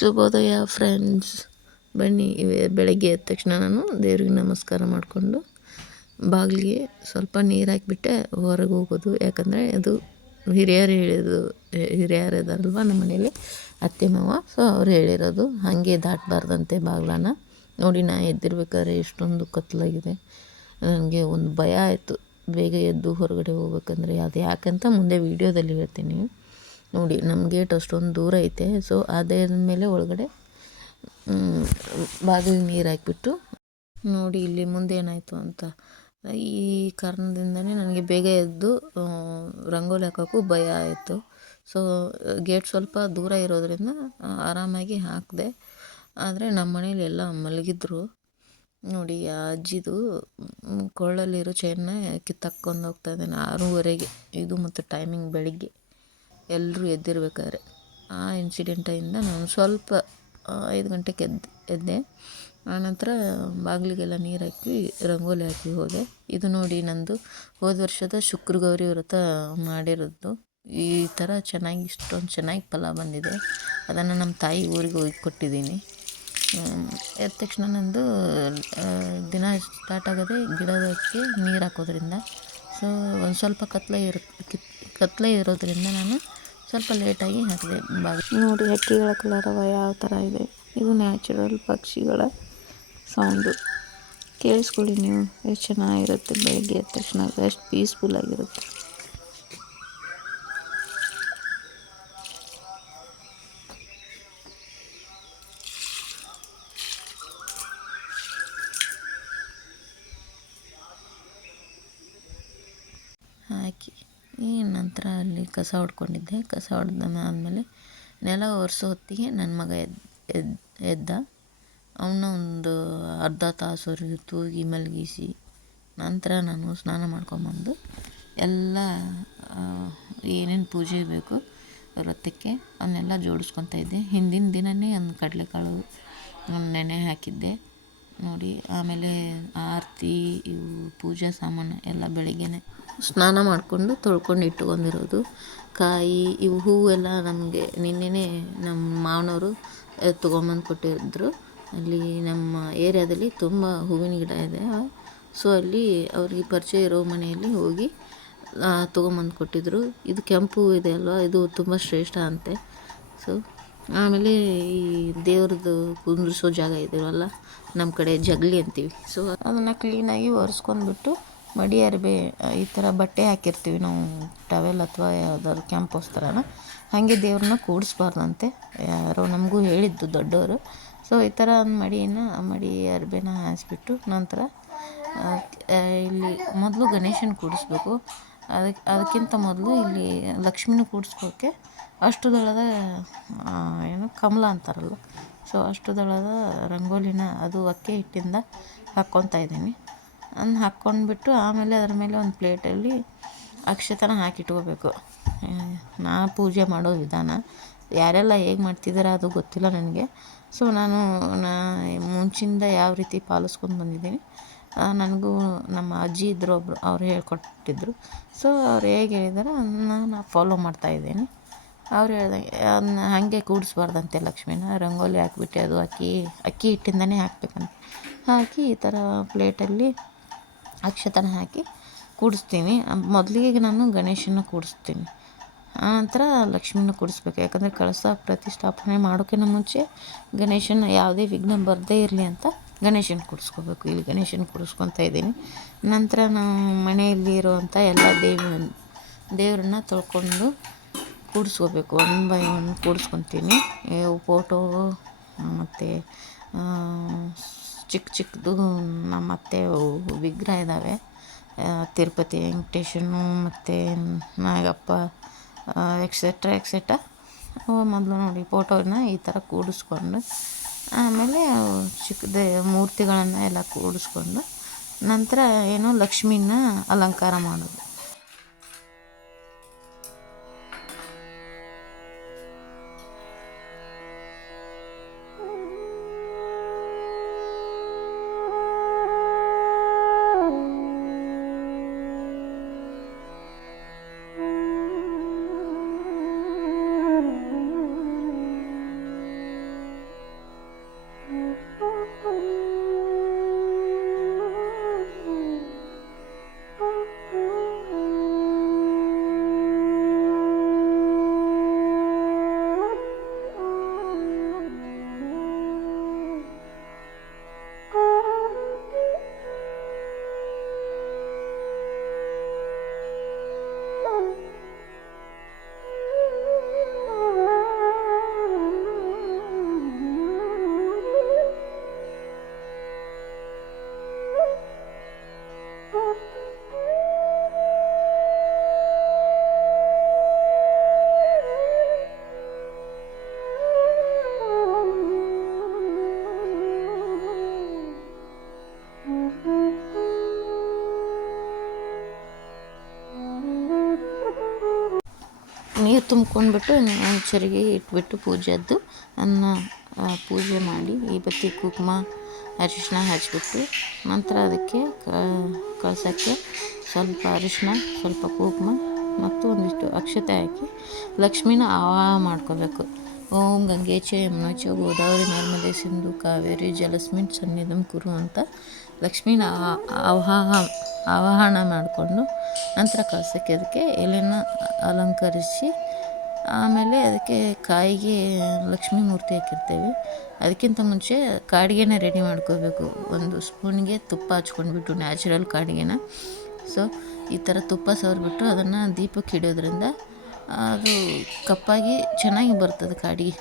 ಶುಭೋದಯ ಫ್ರೆಂಡ್ಸ್ ಬನ್ನಿ ಬೆಳಗ್ಗೆ ಎದ್ದ ತಕ್ಷಣ ನಾನು ದೇವ್ರಿಗೆ ನಮಸ್ಕಾರ ಮಾಡಿಕೊಂಡು ಬಾಗಿಲಿಗೆ ಸ್ವಲ್ಪ ನೀರು ಹಾಕಿಬಿಟ್ಟೆ, ಹೊರಗೆ ಹೋಗೋದು. ಯಾಕಂದರೆ ಅದು ಹಿರಿಯರು ಹೇಳಿದ್ದು, ಹಿರಿಯರು ಇದಾರಲ್ವ ನಮ್ಮ ಮನೇಲಿ ಅತ್ತೆ, ಮಾವ ಸೊ ಅವ್ರು ಹೇಳಿರೋದು. ಹಾಗೆ ದಾಟಬಾರ್ದಂತೆ ಬಾಗ್ಲಾನ ನೋಡಿ, ನಾ ಎದ್ದಿರ್ಬೇಕಾದ್ರೆ ಎಷ್ಟೊಂದು ಕತ್ತಲಾಗಿದೆ ನನಗೆ ಒಂದು ಭಯ ಆಯಿತು. ಬೇಗ ಎದ್ದು ಹೊರಗಡೆ ಹೋಗ್ಬೇಕಂದ್ರೆ. ಅದು ಯಾಕಂತ ಮುಂದೆ ವೀಡಿಯೋದಲ್ಲಿ ಹೇಳ್ತೀನಿ. ನೋಡಿ ನಮ್ಮ ಗೇಟ್ ಅಷ್ಟೊಂದು ದೂರ ಐತೆ. ಸೊ ಅದೇ ಮೇಲೆ ಒಳಗಡೆ ಬಾಗಿಲಿಗೆ ನೀರು ಹಾಕಿಬಿಟ್ಟು, ನೋಡಿ ಇಲ್ಲಿ ಮುಂದೆ ಏನಾಯಿತು ಅಂತ. ಈ ಕಾರಣದಿಂದನೇ ನನಗೆ ಬೇಗ ಎದ್ದು ರಂಗೋಲಿ ಹಾಕೋಕ್ಕೂ ಭಯ ಆಯಿತು. ಸೊ ಗೇಟ್ ಸ್ವಲ್ಪ ದೂರ ಇರೋದರಿಂದ ಆರಾಮಾಗಿ ಹಾಕಿದೆ. ಆದರೆ ನಮ್ಮ ಮನೇಲಿ ಎಲ್ಲ ಮಲಗಿದ್ರು. ನೋಡಿ, ಆ ಅಜ್ಜಿದು ಕೊಳ್ಳಲ್ಲಿರೋ ಚೈನ್ನ ಕಿತ್ತಾಕೊಂಡು ಹೋಗ್ತಾ ಆರೂವರೆಗೆ. ಇದು ಮತ್ತು ಟೈಮಿಂಗ್ ಬೆಳಿಗ್ಗೆ. ಎಲ್ಲರೂ ಎದ್ದಿರ್ಬೇಕಾದ್ರೆ. ಆ ಇನ್ಸಿಡೆಂಟಿಂದ ನಾನು ಸ್ವಲ್ಪ ಐದು ಗಂಟೆಗೆ ಎದ್ದು, ಎದ್ದೆ. ಆನಂತರ ಬಾಗಿಲಿಗೆಲ್ಲ ನೀರು ಹಾಕಿ, ರಂಗೋಲಿ ಹಾಕಿ ಹೋದೆ. ಇದು ನೋಡಿ ನಂದು ಹೋದ ವರ್ಷದ ಶುಕ್ರ ಗೌರಿ ವ್ರತ ಮಾಡಿರೋದು. ಈ ಥರ ಚೆನ್ನಾಗಿ, ಇಷ್ಟೊಂದು ಚೆನ್ನಾಗಿ ಫಲ ಬಂದಿದೆ. ಅದನ್ನು ನಮ್ಮ ತಾಯಿ ಊರಿಗೆ ಹೋಗಿ ಕೊಟ್ಟಿದ್ದೀನಿ. ಎದ್ದ ತಕ್ಷಣ ನಂದು ದಿನ ಸ್ಟಾರ್ಟ್ ಆಗೋದೆ ಗಿಡದಕ್ಕೆ ನೀರು ಹಾಕೋದ್ರಿಂದ. ಸೊ ಒಂದು ಸ್ವಲ್ಪ ಕತ್ಲೆ ಇರು, ಕತ್ಲೆ ಇರೋದ್ರಿಂದ ನಾನು ಸ್ವಲ್ಪ ಲೇಟಾಗಿ ಹಾಕಿದೆ ನೋಡಿ ಹಕ್ಕಿಗಳ ಕಲರ್ ಅವ ಯಾವ ಥರ ಇದೆ. ಇದು ನ್ಯಾಚುರಲ್ ಪಕ್ಷಿಗಳ ಸೌಂಡು. ಕೇಳಿಸ್ಕೊಳ್ಳಿ ನೀವು, ಎಷ್ಟು ಚೆನ್ನಾಗಿರುತ್ತೆ ಬೆಳಗ್ಗೆ ಎದ್ದ ತಕ್ಷಣ, ಎಷ್ಟು ಪೀಸ್ಫುಲ್ ಆಗಿರುತ್ತೆ. ನಂತರ ಅಲ್ಲಿ ಕಸ ಹೊಡ್ಕೊಂಡಿದ್ದೆ. ಕಸ ಹೊಡೆದಾದ್ಮೇಲೆ ನೆಲ ಒರೆಸೋ ಹೊತ್ತಿಗೆ ನನ್ನ ಮಗ ಎದ್ದು ಎದ್ದು ಎದ್ದ. ಅವನ್ನ ಒಂದು ಅರ್ಧ ತಾಸು ತೂಗಿ ಮಲಗಿಸಿ. ನಂತರ ನಾನು ಸ್ನಾನ ಮಾಡ್ಕೊಂಬಂದು ಎಲ್ಲ ಏನೇನು ಪೂಜೆ ಬೇಕು ವೃತ್ತಕ್ಕೆ ಅವನ್ನೆಲ್ಲ ಜೋಡಿಸ್ಕೊತಾ ಇದ್ದೆ. ಹಿಂದಿನ ದಿನವೇ ಒಂದು ಕಡಲೆಕಾಳು ನೆನೆ ಹಾಕಿದ್ದೆ. ನೋಡಿ, ಆಮೇಲೆ ಆರತಿ, ಇವು ಪೂಜಾ ಸಾಮಾನು ಎಲ್ಲ ಬೆಳಗ್ಗೆನೆ ಸ್ನಾನ ಮಾಡಿಕೊಂಡು ತೊಳ್ಕೊಂಡು ಇಟ್ಕೊಂಡಿರೋದು ಕಾಯಿ, ಇವು ಹೂವೆಲ್ಲ ನಮಗೆ ನಿನ್ನೆನೇ ನಮ್ಮ ಮಾವನವರು ತೊಗೊಂಬಂದು ಕೊಟ್ಟಿದ್ದರು ಅಲ್ಲಿ ನಮ್ಮ ಏರಿಯಾದಲ್ಲಿ ತುಂಬ ಹೂವಿನ ಗಿಡ ಇದೆ. ಸೊ, ಅಲ್ಲಿ ಅವ್ರಿಗೆ ಪರಿಚಯ ಇರೋ ಮನೆಯಲ್ಲಿ ಹೋಗಿ ತೊಗೊಂಬಂದು ಕೊಟ್ಟಿದ್ದರು ಇದು ಕೆಂಪು ಹೂವು ಇದೆ ಅಲ್ವಾ? ಇದು ತುಂಬ ಶ್ರೇಷ್ಠ ಅಂತೆ. ಸೊ, ಆಮೇಲೆ ಈ ದೇವ್ರದ್ದು ಕುಂದ್ರಿಸೋ ಜಾಗ ಇದೆಯಲ್ಲ ನಮ್ಮ ಕಡೆ ಜಗಲಿ ಅಂತೀವಿ. ಸೊ, ಅದನ್ನು ಕ್ಲೀನಾಗಿ ಒರೆಸ್ಕೊಂಡ್ಬಿಟ್ಟು ಮಡಿ ಅರ್ಬಿ ಈ ಥರ ಬಟ್ಟೆ ಹಾಕಿರ್ತೀವಿ ನಾವು, ಟವೆಲ್ ಅಥವಾ ಯಾವುದಾದ್ರು ಕೆಂಪು ಥರನ ಹಾಗೆ ದೇವ್ರನ್ನ ಕೂಡಿಸ್ಬಾರ್ದಂತೆ. ಯಾರೋ ನಮಗೂ ಹೇಳಿದ್ದು ದೊಡ್ಡವರು. ಸೊ ಈ ಥರ ಒಂದು ಮಡಿಯನ್ನು, ಆ ಮಡಿ ಅರ್ಬೇನ ಹಾಸಿಬಿಟ್ಟು ನಂತರ ಇಲ್ಲಿ ಮೊದಲು ಗಣೇಶನ ಕೂಡಿಸ್ಬೇಕು. ಅದಕ್ಕೆ ಅದಕ್ಕಿಂತ ಮೊದಲು ಇಲ್ಲಿ ಲಕ್ಷ್ಮಿನೂ ಕೂಡಿಸ್ಬೋಕೆ ಅಷ್ಟು ದಳದ ಏನು ಕಮಲ ಅಂತಾರಲ್ಲ. ಸೊ ಅಷ್ಟು ದಳದ ರಂಗೋಲಿನ ಅದು ಅಕ್ಕಿ ಹಿಟ್ಟಿಂದ ಹಾಕ್ಕೊತಾ ಇದ್ದೀನಿ. ಅದನ್ನ ಹಾಕ್ಕೊಂಡ್ಬಿಟ್ಟು ಆಮೇಲೆ ಅದ್ರ ಮೇಲೆ ಒಂದು ಪ್ಲೇಟಲ್ಲಿ ಅಕ್ಷತನ ಹಾಕಿಟ್ಕೋಬೇಕು. ನಾ ಪೂಜೆ ಮಾಡೋ ವಿಧಾನ. ಯಾರೆಲ್ಲ ಹೇಗೆ ಮಾಡ್ತಿದ್ದಾರೆ ಅದು ಗೊತ್ತಿಲ್ಲ ನನಗೆ. ಸೊ ನಾನು ನಾ, ಮುಂಚಿಂದ ಯಾವ ರೀತಿ ಪಾಲಿಸ್ಕೊಂಡು ಬಂದಿದ್ದೀನಿ ನನಗೂ ನಮ್ಮ ಅಜ್ಜಿ ಇದ್ದರು ಒಬ್ಬರು ಅವ್ರು ಹೇಳ್ಕೊಟ್ಟಿದ್ರು. ಸೊ ಅವ್ರು ಹೇಗೆ ಹೇಳಿದಾರೆ ಅದನ್ನ ನಾನು ಫಾಲೋ ಮಾಡ್ತಾಯಿದ್ದೀನಿ ಅವ್ರು ಹೇಳ್ದಂಗೆ ಅದನ್ನ ಹಾಗೆ ಕೂಡಿಸ್ಬಾರ್ದಂತೆ ಲಕ್ಷ್ಮಿನ, ರಂಗೋಲಿ ಹಾಕ್ಬಿಟ್ಟು ಅದು ಅಕ್ಕಿ ಅಕ್ಕಿ ಹಿಟ್ಟಿಂದನೇ ಹಾಕ್ಬೇಕಂತ. ಹಾಕಿ ಈ ಥರ ಪ್ಲೇಟಲ್ಲಿ ಅಕ್ಷತನ ಹಾಕಿ ಕೂಡಿಸ್ತೀನಿ ಮೊದಲಿಗೆ ನಾನು ಗಣೇಶನ ಕೂಡಿಸ್ತೀನಿ. ಆನಂತರ ಲಕ್ಷ್ಮಿನ ಕೂಡಿಸ್ಬೇಕು. ಯಾಕಂದರೆ ಕಳಸ ಪ್ರತಿಷ್ಠಾಪನೆ ಮಾಡೋಕ್ಕಿಂತ ಮುಂಚೆ ಗಣೇಶನ ಯಾವುದೇ ವಿಘ್ನ ಬರದೇ ಇರಲಿ ಅಂತ ಗಣೇಶನ ಕೂಡಿಸ್ಕೋಬೇಕು. ಇಲ್ಲಿ ಗಣೇಶನ ಕೂಡಿಸ್ಕೊತಾ ಇದ್ದೀನಿ. ನಂತರ ನಾವು ಮನೆಯಲ್ಲಿ ಇರುವಂಥ ಎಲ್ಲ ದೇವ ದೇವರನ್ನ ತೊಳ್ಕೊಂಡು ಕೂಡಿಸ್ಕೋಬೇಕು. ಒನ್ ಬೈ ಒನ್ ಕೂಡಿಸ್ಕೊತೀನಿ. ಫೋಟೋ ಮತ್ತು ಚಿಕ್ಕ ಚಿಕ್ಕದು ನಮ್ಮ ಅತ್ತೆ ವಿಗ್ರಹ ಇದ್ದಾವೆ ತಿರುಪತಿ ವೆಂಕಟೇಶನು ಮತ್ತು ನಾಗಪ್ಪ ಎಕ್ಸೆಟ್ರಾ ಎಕ್ಸೆಟ್ರಾ ಮೊದಲು ನೋಡಿ ಫೋಟೋನ ಈ ಥರ ಕೂಡಿಸ್ಕೊಂಡು, ಆಮೇಲೆ ಚಿಕ್ಕದೇ ಮೂರ್ತಿಗಳನ್ನು ಎಲ್ಲ ಕೂಡಿಸ್ಕೊಂಡು, ನಂತರ ಏನು ಲಕ್ಷ್ಮೀನ ಅಲಂಕಾರ ಮಾಡೋದು. ತುಂಬ್ಕೊಂಡ್ಬಿಟ್ಟು ಚರಿಗೆ ಇಟ್ಬಿಟ್ಟು ಪೂಜೆದ್ದು ಅನ್ನ ಪೂಜೆ ಮಾಡಿ, ಈ ಬತ್ತಿ ಕುಂಕುಮ ಅರಿಶಿನ ಹಚ್ಬಿಟ್ಟು ನಂತರ ಅದಕ್ಕೆ ಕಳ್ಸೋಕ್ಕೆ ಸ್ವಲ್ಪ ಅರಿಶಿನ ಸ್ವಲ್ಪ ಕುಂಕುಮ ಮತ್ತು ಒಂದಿಷ್ಟು ಅಕ್ಷತೆ ಹಾಕಿ ಲಕ್ಷ್ಮಿನ ಆವಾಹ ಮಾಡ್ಕೋಬೇಕು. ಓಂ ಗಂಗೆ ಚ ಗೋದಾವರಿ ನರ್ಮದೆ ಸಿಂಧು ಕಾವೇರಿ ಜಲಸ್ಮಿನ್ ಸನ್ನಿಧಂ ಕುರು ಅಂತ ಲಕ್ಷ್ಮೀನ ಆವಾಹ ಆವಾಹನ ಮಾಡಿಕೊಂಡು ನಂತರ ಕಳ್ಸೋಕ್ಕೆ ಅದಕ್ಕೆ ಎಲೆನ ಅಲಂಕರಿಸಿ ಆಮೇಲೆ ಅದಕ್ಕೆ ಕಾಯಿಗೆ ಲಕ್ಷ್ಮೀ ಮೂರ್ತಿ ಹಾಕಿರ್ತೇವೆ. ಅದಕ್ಕಿಂತ ಮುಂಚೆ ಕಾಡಿಗೆನ ರೆಡಿ ಮಾಡ್ಕೋಬೇಕು. ಒಂದು ಸ್ಪೂನ್ಗೆ ತುಪ್ಪ ಹಚ್ಕೊಂಡ್ಬಿಟ್ಟು ನ್ಯಾಚುರಲ್ ಕಾಡಿಗೆನ. ಸೊ ಈ ಥರ ತುಪ್ಪ ಸವರ್ಬಿಟ್ಟು ಅದನ್ನು ದೀಪಕ್ಕೆ ಇಡೋದ್ರಿಂದ ಅದು ಕಪ್ಪಾಗಿ ಚೆನ್ನಾಗಿ ಬರ್ತದೆ ಕಾಡಿಗೆ.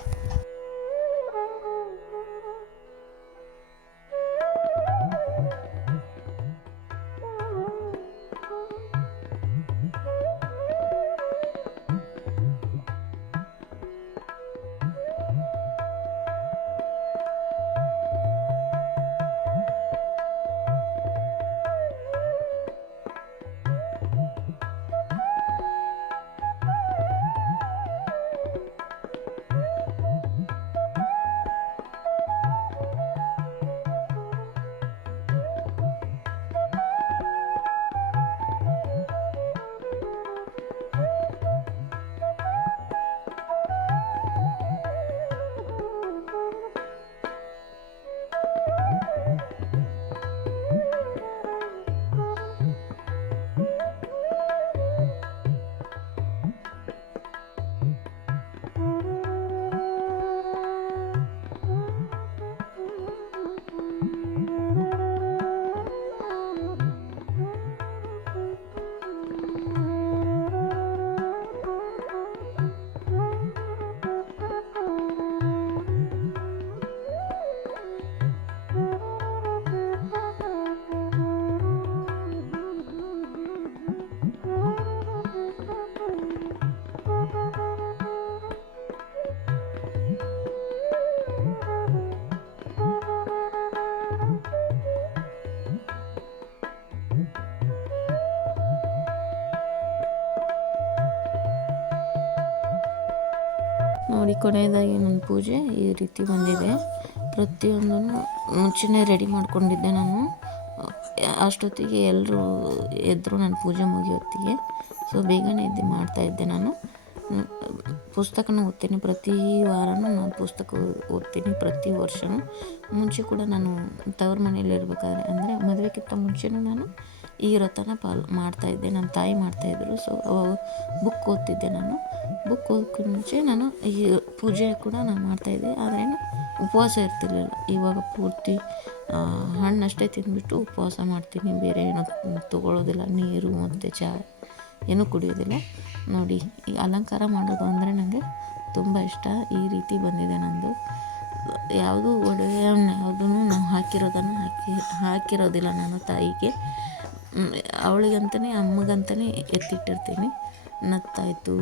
ನೋಡಿ ಕೊನೆಯದಾಗಿ ನನ್ನ ಪೂಜೆ ಈ ರೀತಿ ಬಂದಿದೆ. ಪ್ರತಿಯೊಂದನ್ನು ಮುಂಚೆನೇ ರೆಡಿ ಮಾಡಿಕೊಂಡಿದ್ದೆ ನಾನು. ಅಷ್ಟೊತ್ತಿಗೆ ಎಲ್ಲರೂ ಎದ್ದರು ನಾನು ಪೂಜೆ ಮುಗಿಯೋತ್ತಿಗೆ ಸೊ ಬೇಗನೆ ಎದ್ದು ಮಾಡ್ತಾಯಿದ್ದೆ ನಾನು. ಪುಸ್ತಕನ ಓದ್ತೀನಿ. ಪ್ರತಿ ವಾರನೂ ನಾನು ಪುಸ್ತಕ ಓದ್ತೀನಿ ಪ್ರತಿ ವರ್ಷವೂ ಮುಂಚೆ ಕೂಡ ನಾನು ತವ್ರ ಮನೇಲಿ ಇರಬೇಕಾದ್ರೆ ಅಂದರೆ ಮದುವೆಗಿಂತ ಮುಂಚೆನೂ ನಾನು ಈ ವ್ರತನ ಪಾಲ್ ಮಾಡ್ತಾಯಿದ್ದೆ ನಮ್ಮ ತಾಯಿ ಮಾಡ್ತಾಯಿದ್ರು ಸೊ ಬುಕ್ ಓದ್ತಿದ್ದೆ ನಾನು. ಬುಕ್ ಓದೋಕ್ಕೆ ಮುಂಚೆ ನಾನು ಈ ಪೂಜೆ ಕೂಡ ನಾನು ಮಾಡ್ತಾಯಿದ್ದೆ ಆದರೆ ಉಪವಾಸ ಇರ್ತಿರ್ಲಿಲ್ಲ. ಇವಾಗ ಪೂರ್ತಿ ಹಣ್ಣಷ್ಟೇ ತಿಂದ್ಬಿಟ್ಟು ಉಪವಾಸ ಮಾಡ್ತೀನಿ. ಬೇರೆ ಏನೋ ತೊಗೊಳ್ಳೋದಿಲ್ಲ ನೀರು ಮತ್ತು ಚಹಾ ಏನೂ ಕುಡಿಯೋದಿಲ್ಲ. ನೋಡಿ, ಈ ಅಲಂಕಾರ ಮಾಡೋದು ಅಂದರೆ ನನಗೆ ತುಂಬ ಇಷ್ಟ. ಈ ರೀತಿ ಬಂದಿದೆ ನಂದು. ಯಾವುದು ಒಡವೆ ಯಾವುದನ್ನು ನಾವು ಹಾಕಿರೋದನ್ನು ಹಾಕಿ, ಹಾಕಿರೋದಿಲ್ಲ ನಾನು ತಾಯಿಗೆ. ಅವಳಿಗಂತಲೇ ಅಮ್ಮಗಂತಲೇ ಎತ್ತಿಟ್ಟಿರ್ತೀನಿ. ನತ್ತಾಯಿತು,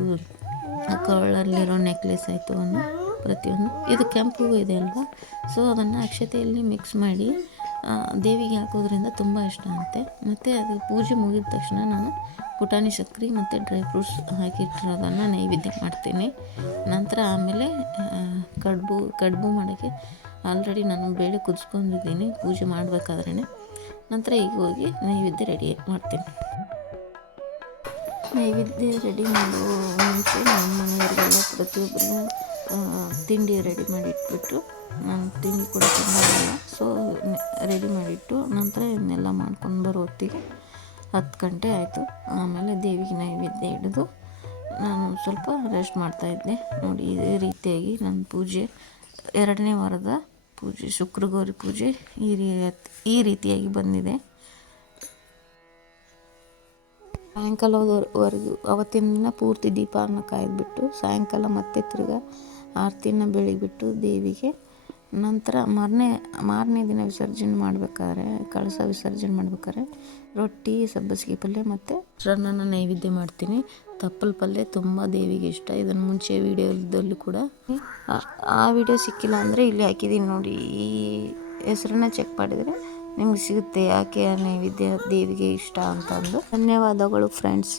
ಕವಳಲ್ಲಿರೋ ನೆಕ್ಲೆಸ್ ಆಯಿತು ಅನ್ನೋ ಪ್ರತಿಯೊಂದು. ಇದು ಕೆಂಪು ಇದೆ ಅಲ್ವಾ? ಸೊ ಅದನ್ನು ಅಕ್ಷತೆಯಲ್ಲಿ ಮಿಕ್ಸ್ ಮಾಡಿ ದೇವಿಗೆ ಹಾಕೋದ್ರಿಂದ ತುಂಬ ಇಷ್ಟ ಅಂತೆ. ಮತ್ತು ಅದು ಪೂಜೆ ಮುಗಿದ ತಕ್ಷಣ ನಾನು ಪುಟಾಣಿ ಸಕ್ಕರೆ ಮತ್ತು ಡ್ರೈ ಫ್ರೂಟ್ಸ್ ಹಾಕಿಟ್ಟಿರೋದನ್ನು ನೈವೇದ್ಯ ಮಾಡ್ತೀನಿ. ನಂತರ ಆಮೇಲೆ ಕಡುಬು ಕಡುಬು ಮಾಡೋಕ್ಕೆ ಆಲ್ರೆಡಿ ನಾನು ಬೇಳೆ ಕುದಿಸ್ಕೊಂಡಿದ್ದೀನಿ. ಪೂಜೆ ಮಾಡಬೇಕಾದ್ರೇ ನಂತರ ಈಗ ಹೋಗಿ ನೈವೇದ್ಯ ರೆಡಿ ಮಾಡ್ತೀನಿ. ನೈವೇದ್ಯ ರೆಡಿ ಮಾಡುವ ಮುಂಚೆ ನಮ್ಮ ಮನೆಯವರಿಗೆಲ್ಲ ಪ್ರತಿಯೊಬ್ಬರು ತಿಂಡಿ ರೆಡಿ ಮಾಡಿ ಇಟ್ಬಿಟ್ಟು ನಾನು ತಿಂಡಿ ಕೂಡ ತಿನ್ನೋದಿಲ್ಲ ಸೊ ರೆಡಿ ಮಾಡಿಟ್ಟು ನಂತರ ಇದನ್ನೆಲ್ಲ ಮಾಡ್ಕೊಂಡು ಬರೋ ಹೊತ್ತಿಗೆ ಹತ್ತು ಗಂಟೆ ಆಯಿತು. ಆಮೇಲೆ ದೇವಿಗೆ ನೈವೇದ್ಯ ಹಿಡಿದು ನಾನು ಸ್ವಲ್ಪ ರೆಸ್ಟ್ ಮಾಡ್ತಾಯಿದ್ದೆ ನೋಡಿ, ಇದೇ ರೀತಿಯಾಗಿ ನನ್ನ ಪೂಜೆ ಎರಡನೇ ವಾರದ ಪೂಜೆ, ಶುಕ್ರಗೌರಿ ಪೂಜೆ ಈ ರೀತಿ ಈ ರೀತಿಯಾಗಿ ಬಂದಿದೆ. ಸಾಯಂಕಾಲದವರೆಗೂ ಅವತ್ತಿನ ದಿನ ಪೂರ್ತಿ ದೀಪವನ್ನು ಕಾಯ್ದುಬಿಟ್ಟು, ಸಾಯಂಕಾಲ ಮತ್ತೆ ತಿರ್ಗಾ ಆರತಿನ ಬೆಳಗ್ಬಿಟ್ಟು ದೇವಿಗೆ ನಂತರ ಮಾರನೇ ಮಾರನೇ ದಿನ ವಿಸರ್ಜನೆ ಮಾಡಬೇಕಾದ್ರೆ, ಕಳಸ ವಿಸರ್ಜನೆ ಮಾಡ್ಬೇಕಾದ್ರೆ ರೊಟ್ಟಿ, ಸಬ್ಬಸಿಗೆ ಪಲ್ಯ ಮತ್ತು ರನ್ನನ ನೈವೇದ್ಯ ಮಾಡ್ತೀನಿ. ತಪ್ಪಲ ಪಲ್ಯ ತುಂಬ ದೇವಿಗೆ ಇಷ್ಟ. ಇದನ್ನು ಮುಂಚೆ ವಿಡಿಯೋದಲ್ಲಿ ಕೂಡ ಆ- ವಿಡಿಯೋ ಸಿಕ್ಕಿಲ್ಲ ಅಂದರೆ ಇಲ್ಲಿ ಹಾಕಿದ್ದೀನಿ ನೋಡಿ. ಈ ಹೆಸರನ್ನ ಚೆಕ್ ಮಾಡಿದರೆ ನಿಮ್ಗೆ ಸಿಗುತ್ತೆ ಯಾಕೆ ನೈವೇದ್ಯ ದೇವಿಗೆ ಇಷ್ಟ ಅಂತಂದು ಧನ್ಯವಾದಗಳು ಫ್ರೆಂಡ್ಸ್